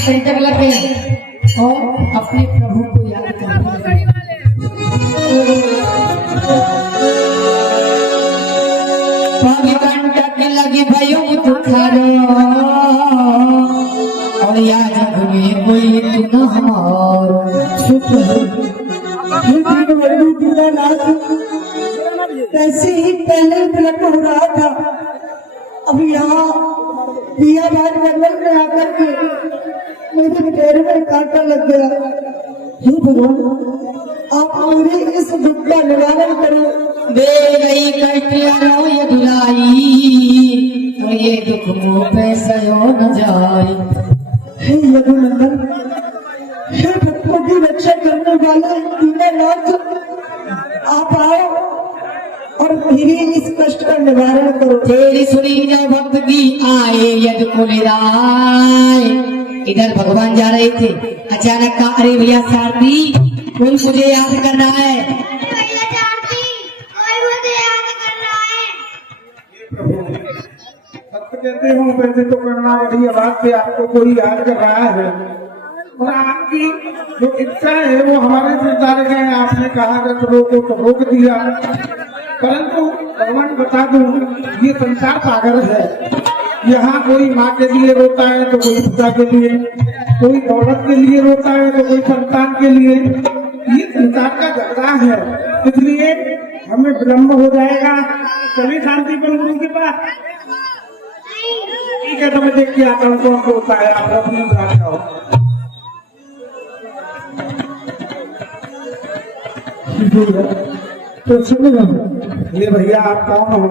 कंटक लगे और अपने प्रभु को याद करने लगे। कंटक लगी भयो दुखारो और या जग में कोई तू न हमारो। ऐसे ही पहले विलंब हो रहा था, अब यहाँ पिया राज मंडल में आकर के मेरे पैर में कांटा लग गया। हे भगवान, आप मेरे इस दुख का निवारण करो। दे गई कष्टियारो ये दुलाई तो ये दुख मुँह पे सयो न जाए। हे यदुनंदन, हे भक्तों की रक्षा करने वाले दीनानाथ, आप आओ और मेरी इस कष्ट का निवारण करो। तेरी सुनी जब भक्त की आए यद कुलिराय। इधर भगवान जा रहे थे, अचानक का अरे भैया सारथी कोई मुझे याद कर रहा है। भैया सारथी कोई मुझे याद कर रहा है। भक्त कहते हो वैसे तो करना बड़ी आवाज से आपको कोई याद कर रहा है और आपकी जो इच्छा है वो हमारे सिरदार गए। आपने कहा रथ रोको तो रोक दिया, परंतु भगवान बता दूं ये संसार सागर है। यहाँ कोई माँ के लिए रोता है तो कोई पिता के लिए, कोई दौलत के लिए रोता है तो कोई संतान के लिए। ये संसार का झगड़ा है, इसलिए हमें विलम्ब हो जाएगा। चलिए शांतिपूर्ण गुरु के पास। ठीक है, तो मैं देख के आता हूँ कौन रोता है। आप अपने बात जाओ। तो सुनो, ये भैया आप कौन हो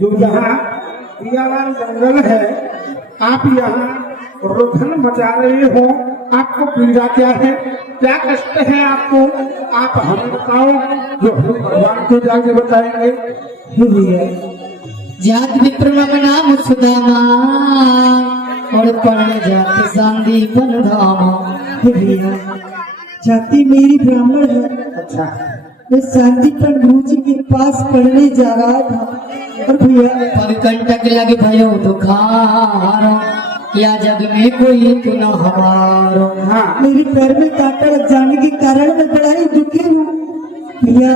जो यहाँ पियालाल जंगल है, आप यहाँ रुधन मचा रहे हो? आपको पीड़ा क्या है, क्या कष्ट है आपको? आप हमें बताओ, जो हम भगवान को जाके बताएंगे। जात विप्र नाम सुदामा और पढ़ जात संदीपन धामा। जाति मेरी ब्राह्मण है। अच्छा, मैं शांतिपन गुरु जी के पास पढ़ने जा रहा था और भैया पग कंटक लगे भयो दुखारो या जग में कोई तू न हमारो। हाँ, मेरे पैर में कांटा लग जाने के कारण मैं बड़ा ही दुखी हूँ। भैया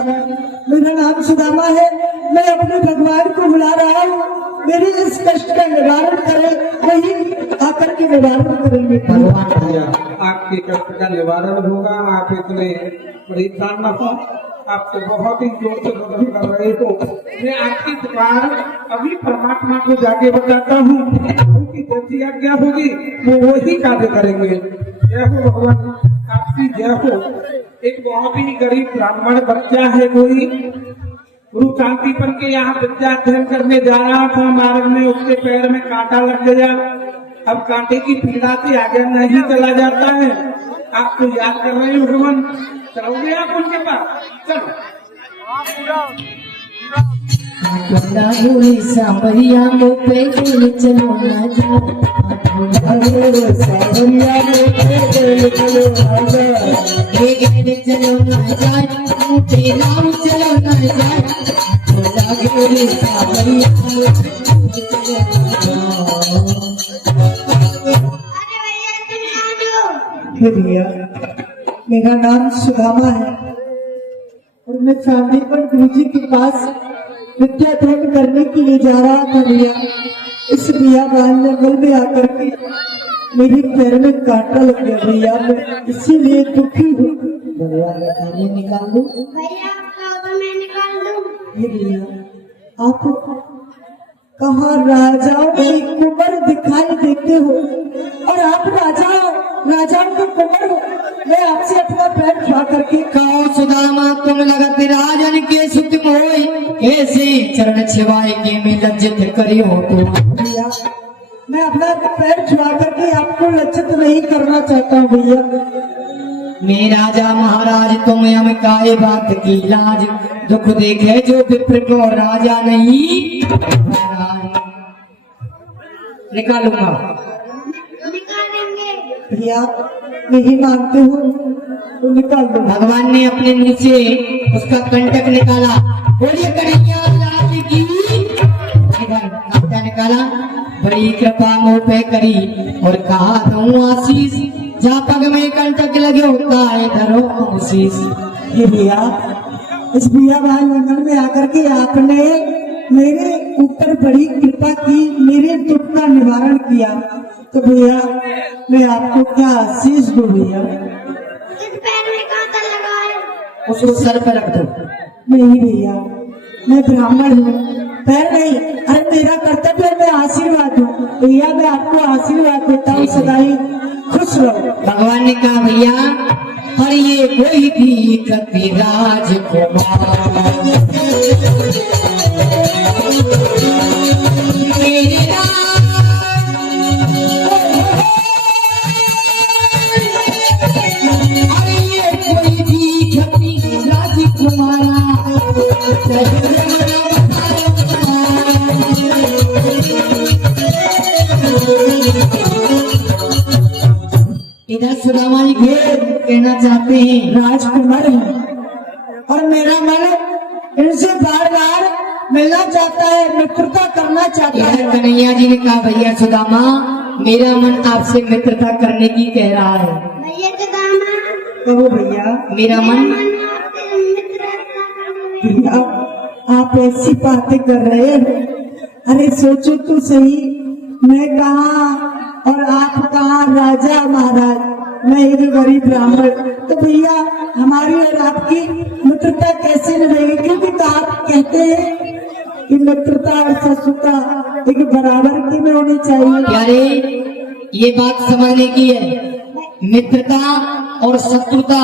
मेरा नाम सुदामा है, मैं अपने भगवान को बुला रहा हूँ, मेरे इस कष्ट का निवारण करे, वही आकर के निवारण करेंगे। भगवान भैया आपके कष्ट का निवारण होगा। आप इतने परेशान न हो, आप तो बहुत ही जोर से मदद कर रहे हो। मैं आपकी पुकार अभी परमात्मा को जाके बताता हूँ, उनकी जैसी आज्ञा होगी वो वही कार्य करेंगे। जय हो भगवान, आपकी जय हो। एक बहुत ही गरीब ब्राह्मण बच्चा है, कोई गुरु शांतिपन के यहाँ विद्या अध्ययन करने जा रहा था। मार्ग में उसके पैर में कांटा लग गया। अब कांटे की पीड़ा से आगे नहीं चला जाता है। आपको याद कर रहे हो भगवान, चलोगे आप उनके पास? चलो। सांवरिया मुँह पे चलो न जा, सांवरिया मुँह पे चलो न जा, चलो न जाए तेरा चलो न जाए, सांवरिया हे भैया मेरा नाम सुदामा है और मैं शांतिपन गुरु जी के पास विद्या अध्ययन करने के लिए जा रहा था। भैया इस बियाबान जंगल में आकर के मेरे पैर में कांटा लग गया। भैया मैं इसीलिए दुखी हूँ। भगवान मैं निकाल दूं? भैया तो मैं निकाल दूं। ये भैया आप कहाँ राजाओं की कुंवर दिखाई देते हो और आप राजाओं के कुंवर हो। मैं आपसे अपना पैर छुआ करके कहो सुदामा तुम लगत राजन के सुत मोई, ऐसे चरण छिवाए के में लज्जित करी हो तो। भैया मैं अपना पैर छुआ करके आपको लज्जित नहीं करना चाहता हूँ। भैया मैं राजा महाराज तुम हम काहे बात की लाज, दुख देखे जो विप्र को राजा नहीं। निकालूंगा निकालेंगे। भैया नहीं मानते हो तो निकाल दो। भगवान ने अपने नीचे उसका कंटक निकाला, बोलिए कन्हैया लाल की। इधर कांटा निकाला, बड़ी कृपा मुँह पे करी और कहा दूं आशीष जा पग में कंटक लगे होता है धरो कोशिश। ये भैया इस भैया भाई मंगल में आकर के आपने मेरे ऊपर बड़ी कृपा की, मेरे दुख का निवारण किया, तो भैया मैं आपको क्या आशीष दूं भैया। इस पैर में कांटा लगा है। उसको सर पर रख दो। नहीं भैया मैं ब्राह्मण हूँ, पैर नहीं, अरे मेरा कर्तव्य है मैं आशीर्वाद दूं। भैया मैं आपको आशीर्वाद देता हूँ, सदाई खुश रहो। भगवान ने कहा भैया और ये कोई भी कति राजकुमार मेरे और ये कोई भी कति राजकुमारा इधर सुदामा जी कहना चाहते हैं राजकुमार है और मेरा मन इनसे बार बार मिलना चाहता है, मित्रता करना चाहता इधर है। कन्हैया जी ने कहा भैया सुदामा मेरा मन आपसे मित्रता करने की कह रहा है। भैया के दामा कहो भैया। मेरा मन आपसे मित्रता करने भैया आप ऐसी बातें कर रहे हो, अरे सोचो तो सही, मैं कहाँ और आप कहाँ, राजा महाराज, मैं एक गरीब ब्राह्मण, तो भैया हमारी और आपकी मित्रता कैसे निभाएगी, क्योंकि तो आप कहते हैं कि मित्रता और शत्रुता एक बराबर की में होनी चाहिए। प्यारे ये बात समझने की है, मित्रता और शत्रुता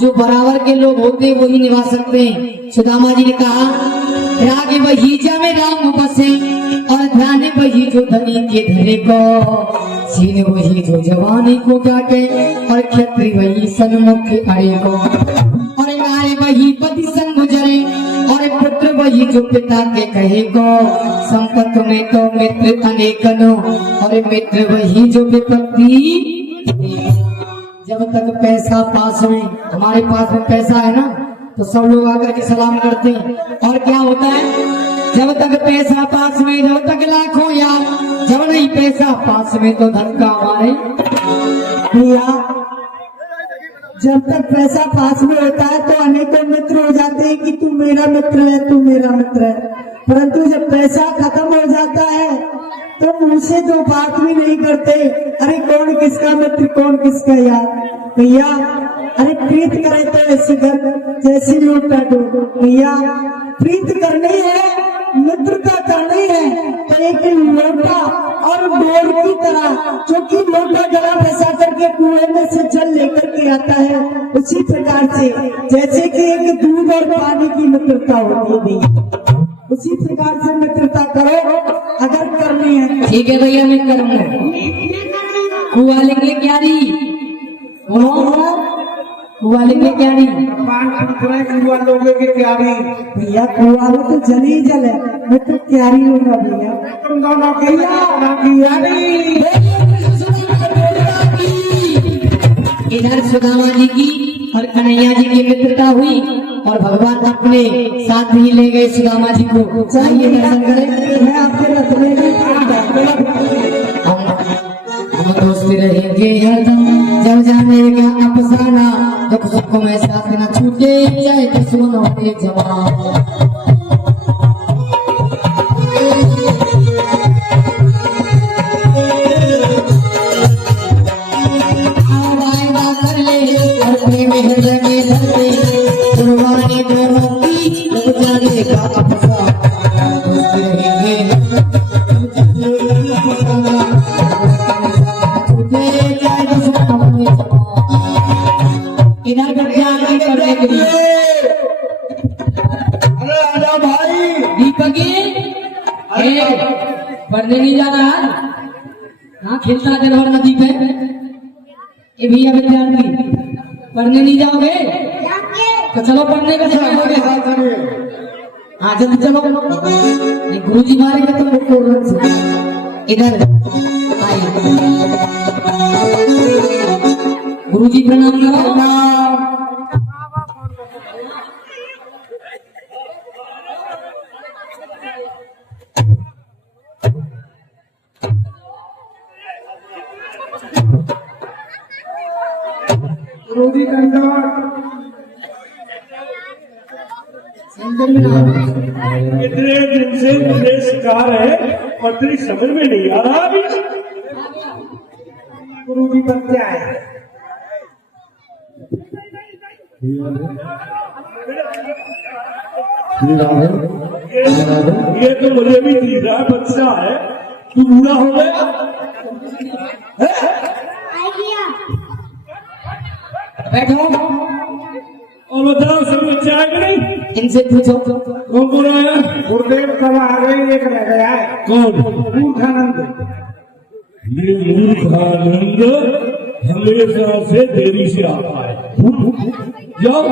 जो बराबर के लोग होते हैं वही निभा सकते हैं। सुदामा जी ने कहा राग वही जामे राम बसे और ध्यान वही जो धनी के धरे को, सीन वही जो जवानी को काटे और क्षत्रिय वही सन्मुख अड़े को, और नारे वही पति संग गुजरे और पुत्र वही जो पिता के कहे को, संपत्ति में तो मित्र अनेकनो और मित्र वही जो विपत्ति। जब तक पैसा पास में, हमारे पास में पैसा है ना तो सब लोग आकर के सलाम करते हैं, और क्या होता है जब तक पैसा पास में, जब तक लाखों यार, जब नहीं पैसा पास में तो धन का हमारे। भैया जब तक पैसा पास में होता है तो अनेकों मित्र हो जाते हैं कि तू मेरा मित्र है, तू मेरा मित्र है, परंतु जब पैसा खत्म हो जाता है तो मुझसे तो बात भी नहीं करते, अरे कौन किसका मित्र कौन किसका यार। भैया अरे प्रीत करे तो ऐसे घर जैसी लोग बैठो, भैया प्रीत करनी है, मित्रता करनी है तो एक लोटा और डोर की तरह, जो कि लोटा गला फंसा करके कुएं में से जल लेकर के आता है, उसी प्रकार से जैसे कि एक दूध और पानी की मित्रता होती है भैया, उसी प्रकार से मित्रता करो अगर करनी है। ठीक है भैया मैं करूंगा। कुआ लेंगे क्या दी, कुआ लेंगे क्या दी, कुआ लोगे की तैयारी। भैया कुआ में तो जल ही जल है, मैं तो तैयारी होगा भैया। तुम दोनों की तैयारी। इधर सुदामा जी की और कन्हैया जी की मित्रता हुई और भगवान अपने साथ ही ले गए सुदामा जी को। चाहिए दर्शन करें, मैं आपके रथ में नहीं हम दोस्त रहेंगे हरदम, जब जाने का अफसाना, दुख सुख में साथ न छूटे, चाहे दुश्मनों के जवान। वायदा कर ले और प्रेम हृदय में धर ले, कुर्बानी दोनों की, जब जाने का अफसाना, दोस्त रहेंगे इधर गठियानी करने के लिए। अरे आजा भाई। दीपक पढ़ने नहीं जाना है, हाँ खेलता दिन भर नदी पे। ये भैया विद्यार्थी पढ़ने नहीं जाओगे तो चलो पढ़ने का समय हो गया। हाँ जल्दी चलो, गुरु जी मारेंगे तुमको। इधर आइए गुरु जी प्रणाम करो। गुरुजी दंडवत। इतने दिन से मुझे शिकार है और तेरी समझ में नहीं आ रहा अभी। गुरुजी बच्चा है। ये तो मुझे भी दिख रहा है बच्चा है, तू बूढ़ा हो गया है? आइडिया बैठो और बताओ सब बच्चा है कि नहीं? इनसे पूछो। कौन बोल रहा है? गुरुदेव कल आ गए, एक रह गया है। कौन? मूर्खानंद। ये मूर्खानंद हमेशा से देरी से आता है। जाओ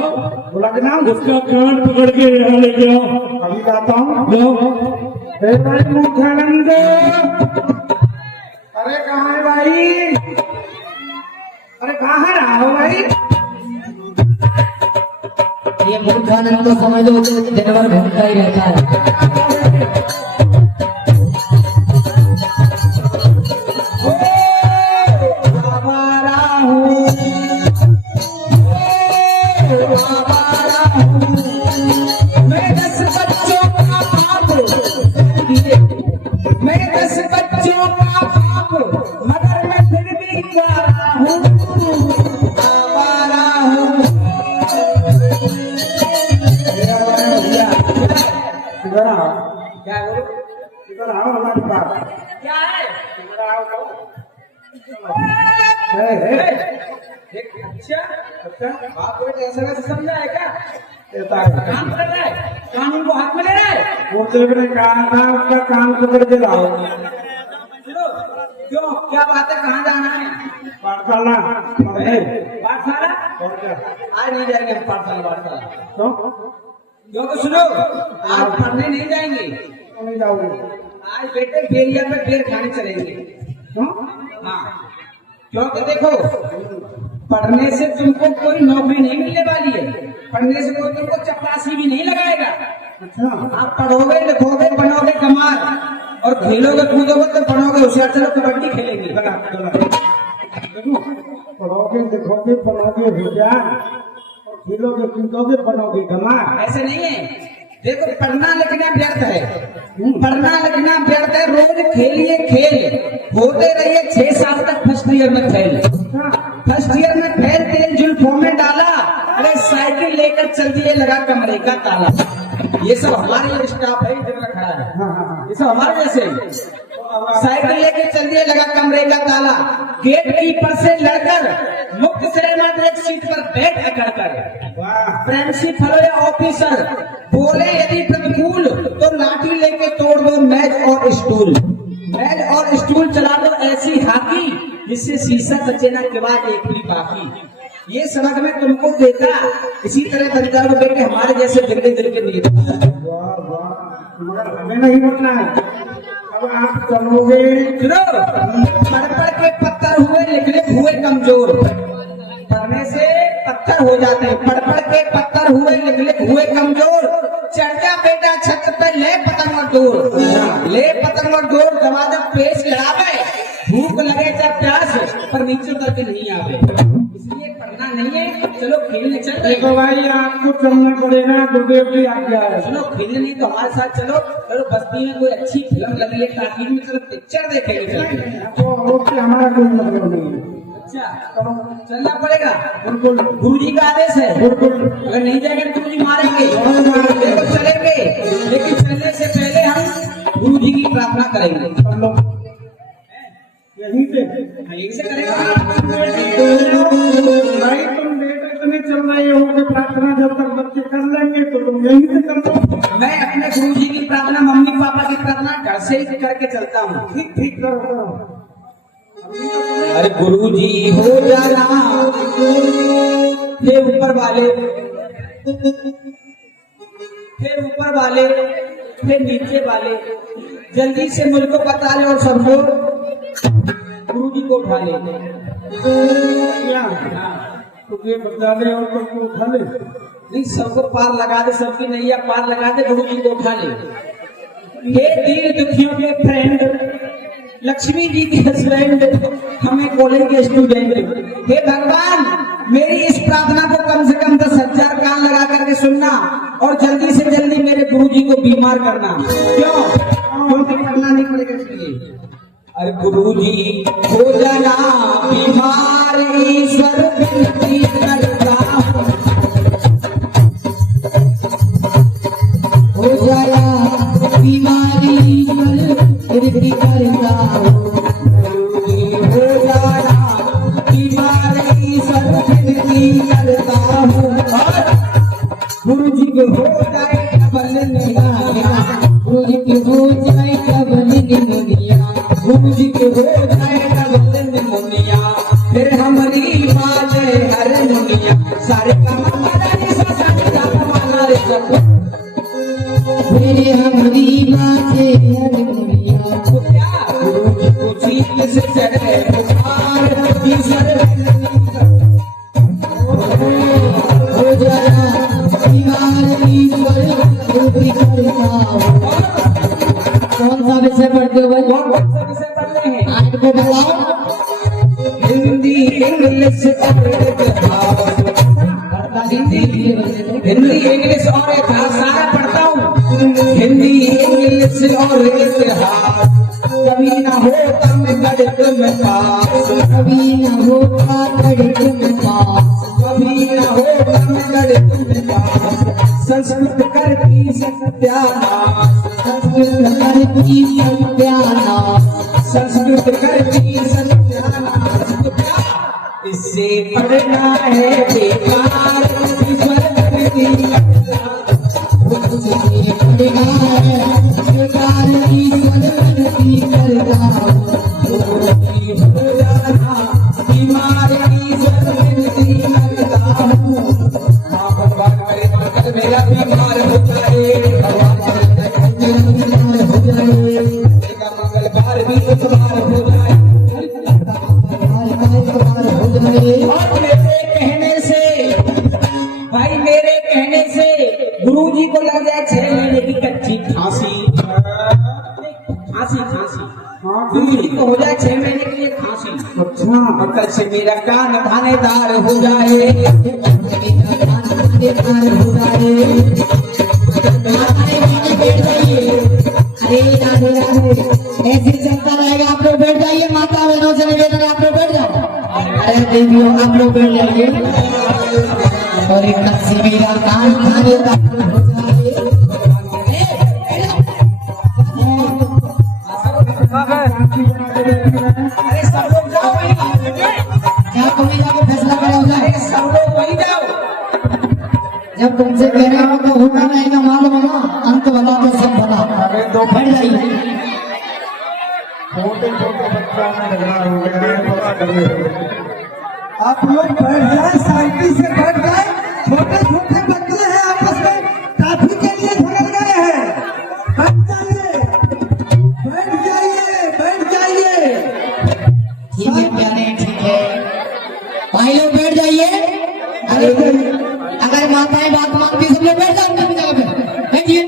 बोला कि नाम उसका कान पकड़ के यहाँ ले जाओ। अभी जाता हूँ। जाओ। हे भाई मूर्खानंद, अरे कहाँ है भाई? अरे कहाँ रहा हो भाई? ये मूर्खानंद को समझ लो, दिन भर घूमता ही रहता है। मैं 10 बच्चों का बाप, मैं 10 बच्चों का बाप, मगर मैं फिर भी आवारा हूँ, आवारा हूँ। इधर आओ। क्या बोलो? इधर आओ हमारे पास। क्या है? इधर आओ तो। है। अच्छा अच्छा बाप को ऐसा वैसे समझा है क्या? कहता है। काम कर रहा है, कानून को हाथ में ले रहा है। गुरुदेव ने कहा था उसका कान पकड़ के लाओ। चलो, क्यों क्या बात है, कहाँ जाना है? पाठशाला पढ़ने। पाठशाला? और क्या? आज नहीं जाएंगे हम पाठशाला। तो क्यों तो सुनो, आज पढ़ने नहीं जाएंगे, क्यों नहीं जाओगे? आज बेटे बेरिया पे बेर खाने चलेंगे। क्यों? हाँ, क्योंकि देखो पढ़ने से तुमको कोई नौकरी नहीं मिलने वाली है, पढ़ने से कोई तुमको चपरासी भी नहीं लगाएगा। अच्छा आप पढ़ोगे लिखोगे बनोगे कमाल, और खेलोगे कूदोगे तो बनोगे होशियार। चलो कबड्डी खेलेंगे। देखो, पढ़ोगे लिखोगे बनोगे होशियार, और खेलोगे कूदोगे बनोगे कमाल। ऐसे नहीं है, देखो पढ़ना लिखना व्यर्थ है, पढ़ना लिखना व्यर्थ है। रोज खेलिए खेल, होते रहिए 6 साल तक फर्स्ट ईयर में फेल। फर्स्ट ईयर में फेल, तेल जुल्फों में डाला, अरे साइकिल लेकर चल दिए लगा कमरे का ताला। ये सब हमारे स्टाफ है, इधर में खड़ा है, ये सब हमारे जैसे। साइकिल लेकर चल दिए लगा कमरे का ताला, गेट कीपर से लड़कर मुक्त से मात्र एक सीट पर बैठ अकड़कर। वाह प्रिंसिपल या ऑफिसर बोले यदि प्रतिकूल तो लाठी लेके तोड़ दो मेज और स्टूल, मेज और स्टूल चला दो ऐसी हाकी जिससे शीशा बचे ना के बाद एक भी बाकी। ये समझ में तुमको देता, इसी तरह बन जाओ बेटे हमारे जैसे दिल्ली दिल के लिए। वाह वाह, मगर हमें नहीं बनना है। अब आप चलोगे। सुनो, पढ़ पढ़ के पत्थर हुए, लिख लिख हुए कमजोर। पढ़ने से पत्थर हो जाते हैं, पढ़ पढ़ के पत्थर हुए, लिख लिख हुए कमजोर। चढ़ जा बेटा छत पे, ले पतंग और डोर, ले पतंग और डोर। दबा जब पेश लड़ावे, भूख लगे जब प्यास, पर नीचे करके नहीं आवे। इसलिए पढ़ना नहीं है, चलो खेलने चल रहे। देखो भाई आपको चलना पड़ेगा, गुरुदेव की आज्ञा है। सुनो, खेलने नहीं तो हमारे साथ चलो। चलो बस्ती में कोई अच्छी फिल्म लगी है टाकीज में, चलो पिक्चर देखेंगे। चलो तो उससे हमारा कोई मतलब नहीं है। अच्छा चलना पड़ेगा, बिल्कुल गुरुजी का आदेश है। बिल्कुल। अगर नहीं जाएंगे तो गुरुजी मारेंगे, देखो चलेंगे, लेकिन चलने से पहले हम गुरुजी की प्रार्थना करेंगे। हम लोग यहीं पे यहीं से करेंगे। भाई तुम लेट इतने चल रहे हो कि प्रार्थना जब तक बच्चे कर लेंगे तो तुम यहीं से कर लो। मैं अपने गुरुजी की प्रार्थना, मम्मी पापा की प्रार्थना घर से ही करके चलता हूँ। ठीक ठीक करो करो। अरे गुरुजी हो जाना हे ऊपर वाले, फिर ऊपर वाले, फिर नीचे वाले, जल्दी से मुझको बता ले और सबको गुरुजी को उठा ले। क्या तुझे बता दे और तुमको उठा ले। नहीं, सबको पार लगा दे, सबकी नैया पार लगा दे, गुरुजी को उठा ले। हे दीन दुखियों के फ्रेंड, लक्ष्मी जी के हस्बैंड हमें कॉलेज के स्टूडेंट। हे भगवान, मेरी इस प्रार्थना को कम से कम 10,000 कान लगा करके सुनना और जल्दी से जल्दी मेरे गुरुजी को बीमार करना। क्यों? क्योंकि पढ़ना नहीं पड़ेगा इसलिए। अरे गुरुजी हो जाना बीमार, ईश्वर विनती करता हूं। हो जाया बीमारी विनती करता हूं। गुरुजी हो जाना बीमार, ईश्वर विनती करता हूं। गुरुजी को हो जाए कबल निमुनिया, गुरुजी की हो जाए कबल निमुनिया, गुरुजी के हो जाए कबल निमुनिया, फिर हमारी माँ जय हर मुनिया। सारे काम हमारा सा माना रे सब मेरे हमारी बातें हर मुनिया। गुरुजी को चील से चढ़े बुखार, ईश्वर हो जाया बीमार, ईश्वर विनती करता हूं। कौन सा विषय पढ़ते हो भाई? विषय पढ़ते हैं। आज को बताओ। हिंदी, इंग्लिश और इतिहास। हिंदी, इंग्लिश और इतिहास सारा पढ़ता हूँ। हिंदी, इंग्लिश और इतिहास। कभी ना होता मैं गणित में पास, कभी न होता गणित में पास, कभी ना होता मैं गणित में पास। संस्कृत करती सत्यानाश, संस्कृत करती सत्यानाश, संस्कृत करती सत्यानाश। इससे पढ़ना है बेकार, ईश्वर विनती करता हूं। उससे पढ़ना है बेकार, ईश्वर विनती करता हूं। गुरुजी हो जाना बीमार, ईश्वर विनती करता हूं। हाँ भगवान करे तो कल मेरा बीमार हो जाए, भगवान करे तो कल मेरा बीमार हो जाए, मेरा मंगलवार भी इतवार हो जाए। और मेरे कहने से, भाई मेरे कहने से गुरुजी को लग जाए 6 महीने की कच्ची खांसी। खांसी गुरुजी को हो जाए 6 महीने के लिए खांसी। अच्छा, और कल से मेरा कान दानेदार हो जाए। अरे राधे राधे, ऐसे चलता रहेगा। आप लोग बैठ जाइए, माता बहनों से निवेदन, आप लोग बैठ जाओ। अरे देवियों, आप लोग बैठ जाइए। और एक कल से मेरा कान दानेदार हो जाए। अरे सब लोग जाओ वहीं, क्या तुम्हें जाके फैसला करा हो जाए? अरे सब लोग वहीं जाओ। जब तुमसे कह रहा हूं तो होता रहेगा, मालूम है ना? अंत भला तो सब भला। बैठ जाइए। छोटे छोटे बच्चा में झगड़ा हो गया। आप लोग बैठ जाए, शांति से बैठ जाए। छोटे छोटे बच्चे हैं, आपस में काफी के लिए झगड़ गए हैं। बैठ जाइए, बैठ जाइए, बैठ जाइए। ठीक है प्यारे, ठीक है भाई लोग बैठ जाइए। अरे अगर माताएं बात मानती सब लोग बैठ जाओ अपनी जगह पे, बैठिए।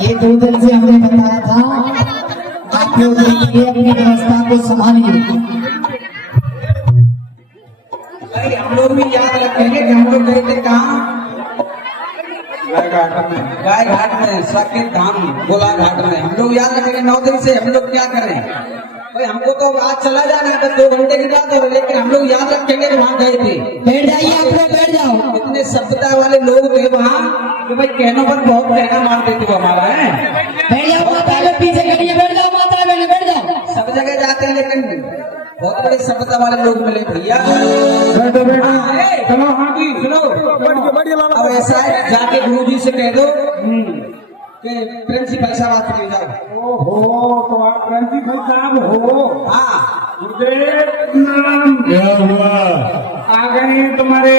ये 2 दिन से हमने बताया था, आप लोग देखिए अपनी व्यवस्था को संभालिए। भाई हम लोग भी याद रखेंगे कि हम लोग गए थे कहाँ? गाय घाट में, साकेत धाम, गोला घाट में। हम लोग याद रखेंगे 9 दिन से हम लोग क्या करें। भाई हमको तो आज चला जाना है, 2 घंटे की बात है, लेकिन हम लोग याद रखेंगे कि वहाँ गए थे। बैठ जाइए, आप लोग बैठ जाओ। इतने सभ्यता वाले लोग थे वहाँ कि भाई कहने पर बहुत कहना मानते थे वो हमारा है। बैठ जाओ माता लोग, पीछे करिए, बैठ जाओ माता बहन, बैठ जाओ। सब जगह जाते हैं लेकिन बहुत बड़े सभ्यता वाले लोग मिले भैया। चलो हाँ जी सुनो, अब ऐसा है जाके गुरुजी से कह दो कि प्रिंसिपल साहब आप ले जाओ। ओहो, तो आप प्रिंसिपल साहब हो? हाँ। क्या हुआ? आ गए तुम्हारे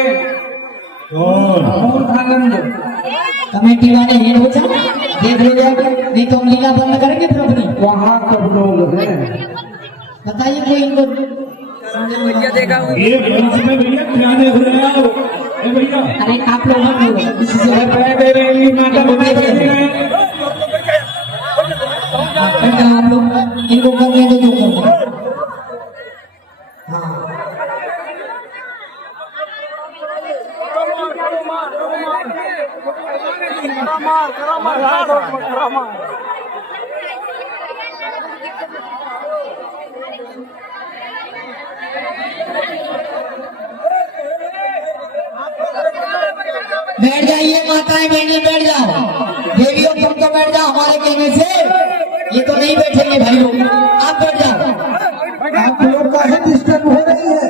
कौन? कमेटी वाले ये हो जाओ, देख लो जाकर, नहीं तो हम लीला बंद करेंगे फिर अपनी। वहाँ सब लोग हैं। बताइए कोई इनको। ये मंच में भैया क्या देख रहे हो? भैया अरे आप लोग मत बोलो, किसी से माता बैठ जाओ आप लोग, इनको करने दो जो करना है। हाँ बैठ जाइए माताएं बहनें, बैठ जाओ। देवियों तुम तो बैठ जाओ, हमारे कहने से ये तो नहीं बैठेंगे भाई लोग, आप बैठ जाओ। आप लोग का ही डिस्टर्ब हो रही है,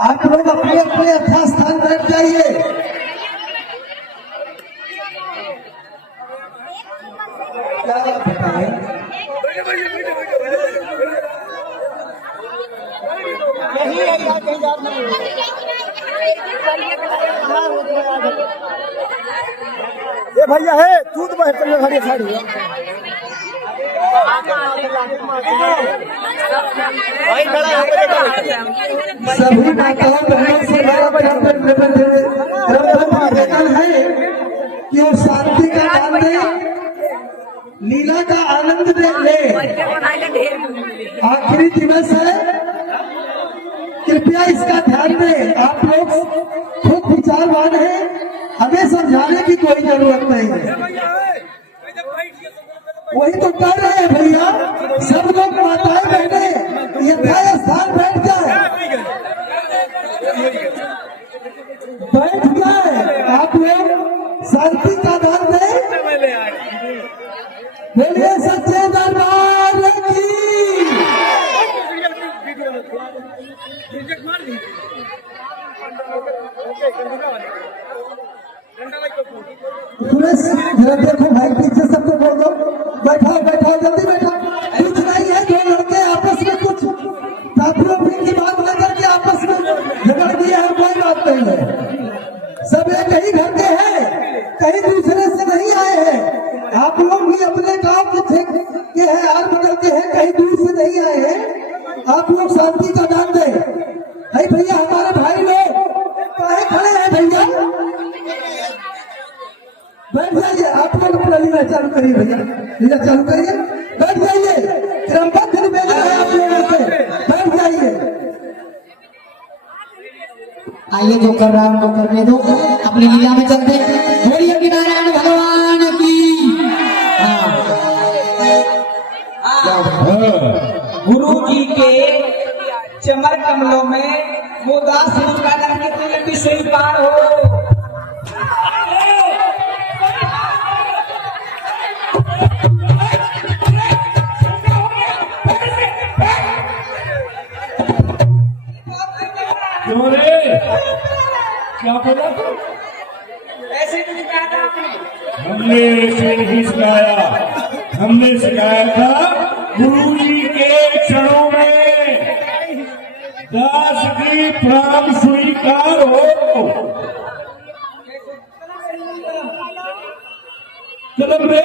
आप लोग अपने अपने यथा स्थान बैठ जाइए। क्या बताएं? ये भैया है दूध में चलने वाली साड़ी है। सभी माताओं बहनों से मेरा बराबर निवेदन है कि वो शांति का दान दे, लीला का आनंद ले। आखिरी दिवस है, कृपया इसका ध्यान दें। आप लोग खुद विचारवान हैं, हमें समझाने की कोई जरूरत नहीं है। वही तो कर रहे हैं भैया, सब लोग माताएं बहने यथा स्थान बैठ जाए, बैठ जाए। आप लोग शांति का दान दें। बोलिए सच्चे दरबार की। देखो भाई पीछे सबको बोल दो, बैठाओ बैठाओ जल्दी बैठाओ। कुछ नहीं है, दो लड़के आपस में कुछ काफी की बात लेकर के आपस में झगड़ दिए हैं, कोई बात नहीं है। सब एक ही घर के हैं, कहीं दूसरे से नहीं आए हैं। आप लोग भी अपने गांव के हैं, आर बगल के हैं, कहीं दूर से नहीं आए हैं। आप लोग शांति का दान दें। है भैया हमारे भाई लोग काहे खड़े हैं भैया, बैठ जाइए। आप लोग अपना लीला चालू करिए भैया, लीला चालू करिए, बैठ जाइए। क्रमबद्ध निवेदन है आप लोगों से, बैठ जाइए। आइए जो कर रहा है उनको करने दो, अपनी लीला में चलते हैं। बोलिए कि नारायण भगवान की। गुरु जी के चमर कमलों में वो दास मुस्का करके तुझे भी स्वीकार हो। क्यों रे, क्या बोला तू? ऐसे नहीं कहा था आपने। हमने ऐसे नहीं सिखाया, हमने सिखाया था गुरु जी के चरणों में दास की प्राण स्वीकार हो। कदम रे,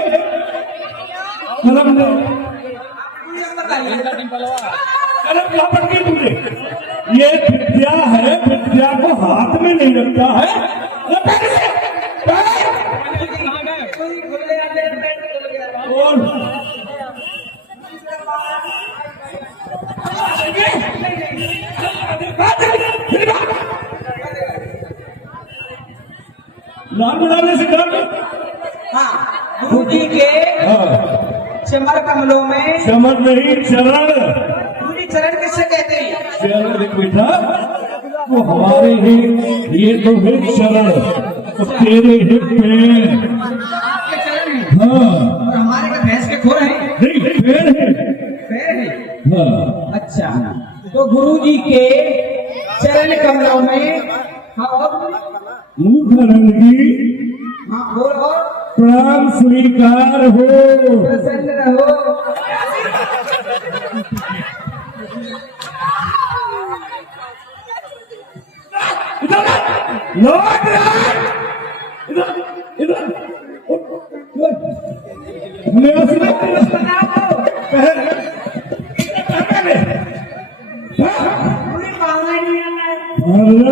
कदम रे, कदम क्या पड़ गई तुझे? ये विद्या है, विद्या को हाथ में नहीं रखता है। और नाम बुलाने से डर। हाँ, गुरु जी के चमर कमलों में, चमर नहीं चरण। गुरु जी चरण किससे कहते हैं? चरण देख बेटा, वो हमारे ही, ये तो है चरण, तो तेरे ही पैर। आपके चरण हैं हाँ और हमारे का भैंस के खोर हैं। नहीं, पैर है। पैर है। हाँ अच्छा, तो गुरु जी के चरण कमलों में, हाँ और मुखरण की हाँ और प्राण स्वीकार हो। प्रसन्न रहो। लौट इधर, इधर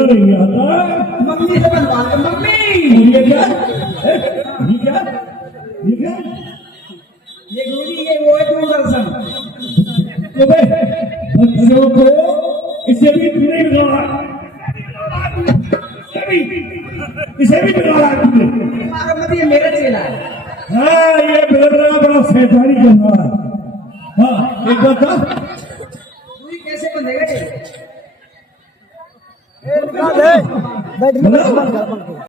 नहीं आता। मम्मी से बनवा दो, मम्मी। ये क्या, ये क्या, ये क्या? ये गुरु जी, ये वो है दूरदर्शन। तो भाई भक्तों को इसे भी नहीं बिगाड़ा, इसे भी बिगाड़ा तुमने। मारो मत, ये मेरा चेला है। हाँ, ये बड़ा शैतानी कर रहा है। हाँ, एक बात था, तू कैसे बंधेगा? बैठ